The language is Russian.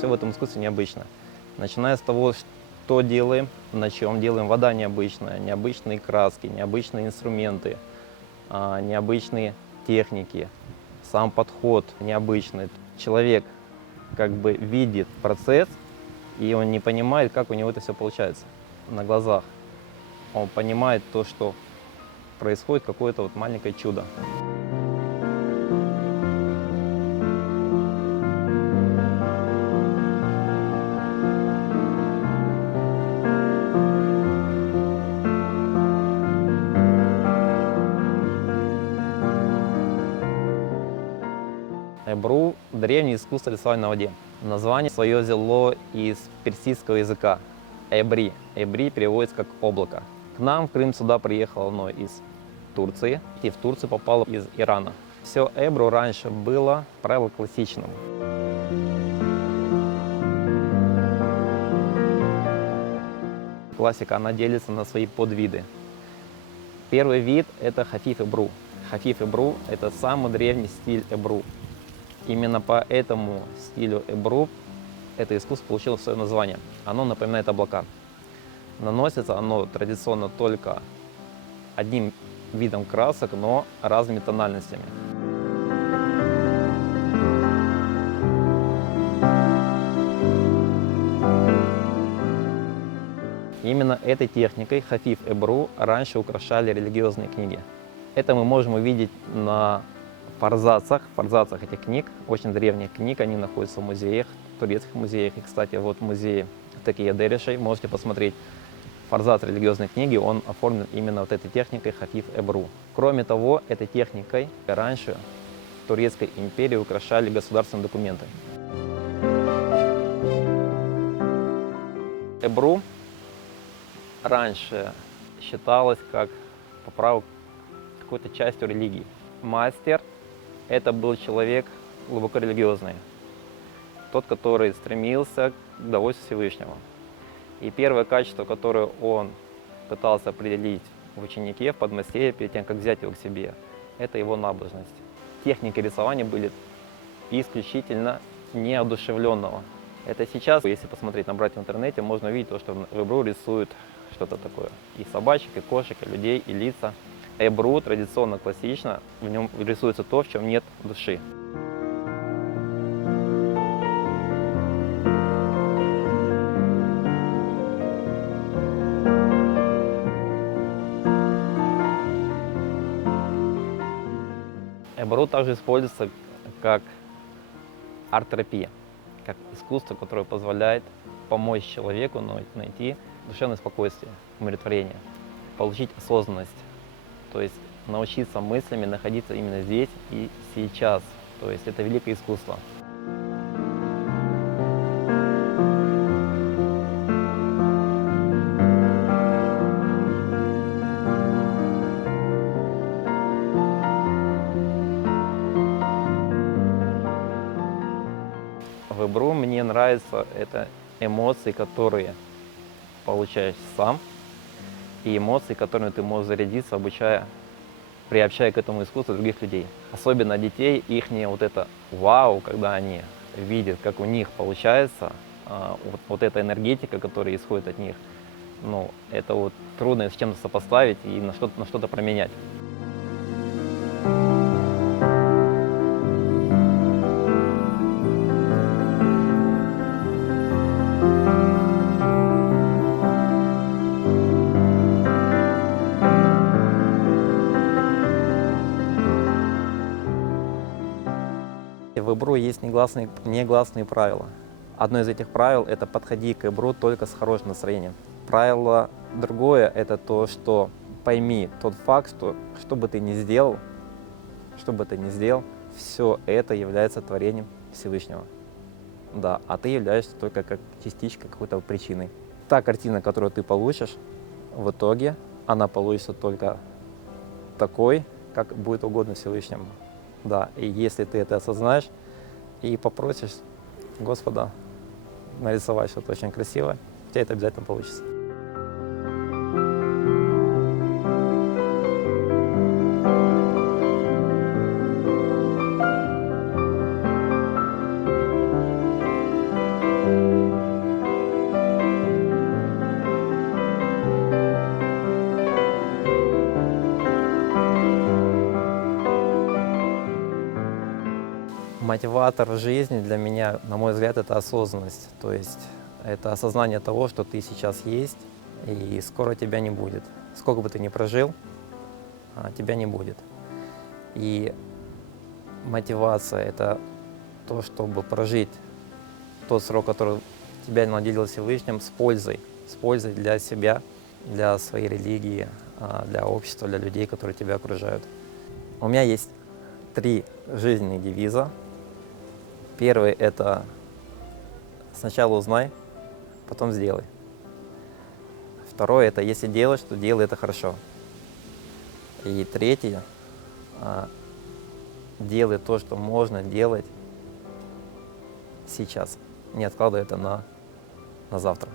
Все в этом искусстве необычно. Начиная с того, что делаем, на чем делаем. Вода необычная, необычные краски, необычные инструменты, необычные техники, сам подход необычный. Человек как бы видит процесс, и он не понимает, как у него это все получается на глазах. Он понимает то, что происходит какое-то вот маленькое чудо. Эбру – древнее искусство рисования на воде. Название свое взяло из персидского языка. Эбри. Эбри переводится как облако. К нам в Крым сюда приехало оно из Турции, и в Турцию попало из Ирана. Все эбру раньше было, правило, классичным. Классика, она делится на свои подвиды. Первый вид – это хафиф эбру. Хафиф эбру – это самый древний стиль эбру. Именно по этому стилю эбру это искусство получило свое название. Оно напоминает облака. Наносится оно традиционно только одним видом красок, но разными тональностями. Именно этой техникой хафиф эбру раньше украшали религиозные книги. Это мы можем увидеть на форзацах этих книг, очень древних книг, они находятся в музеях, турецких музеях. И, кстати, вот в музее Текия Дервишей можете посмотреть форзац религиозной книги, он оформлен именно вот этой техникой хафиф эбру. Кроме того, этой техникой раньше в Турецкой империи украшали государственные документы. Эбру раньше считалось как по праву какой-то частью религии. Мастер – это был человек глубоко религиозный, тот, который стремился к удовольствию Всевышнего. И первое качество, которое он пытался определить в ученике, в подмастерье, перед тем, как взять его к себе, это его набожность. Техники рисования были исключительно неодушевленного. Это сейчас, если посмотреть, набрать в интернете, можно увидеть то, что в эбру рисуют что-то такое. И собачек, и кошек, и людей, и лица. Эбру традиционно классично, в нем рисуется то, в чем нет души. Эбру также используется как арт-терапия, как искусство, которое позволяет помочь человеку найти душевное спокойствие, умиротворение, получить осознанность. То есть научиться мыслями находиться именно здесь и сейчас. То есть это великое искусство. В эбру мне нравятся это эмоции, которые получаешь сам, и эмоции, которыми ты можешь зарядиться, приобщая к этому искусству других людей. Особенно детей, их вот это вау, когда они видят, как у них получается, вот эта энергетика, которая исходит от них, ну, это вот трудно с чем-то сопоставить и на что-то променять. В эбру есть негласные правила. Одно из этих правил – это подходи к эбру только с хорошим настроением. Правило другое – это то, что пойми тот факт, что бы ты ни сделал, все это является творением Всевышнего. Да, а ты являешься только как частичка какой-то причины. Та картина, которую ты получишь, в итоге она получится только такой, как будет угодно Всевышнему. Да, и если ты это осознаешь и попросишь Господа нарисовать что-то очень красивое, у тебя это обязательно получится. Мотиватор в жизни для меня, на мой взгляд, это осознанность. То есть это осознание того, что ты сейчас есть, и скоро тебя не будет. Сколько бы ты ни прожил, тебя не будет. И мотивация – это то, чтобы прожить тот срок, который тебя наделил Всевышним, с пользой для себя, для своей религии, для общества, для людей, которые тебя окружают. У меня есть 3 жизненных девиза. Первый – это сначала узнай, потом сделай. Второе – это если делаешь, то делай это хорошо. И третье – делай то, что можно делать сейчас, не откладывай это на завтра.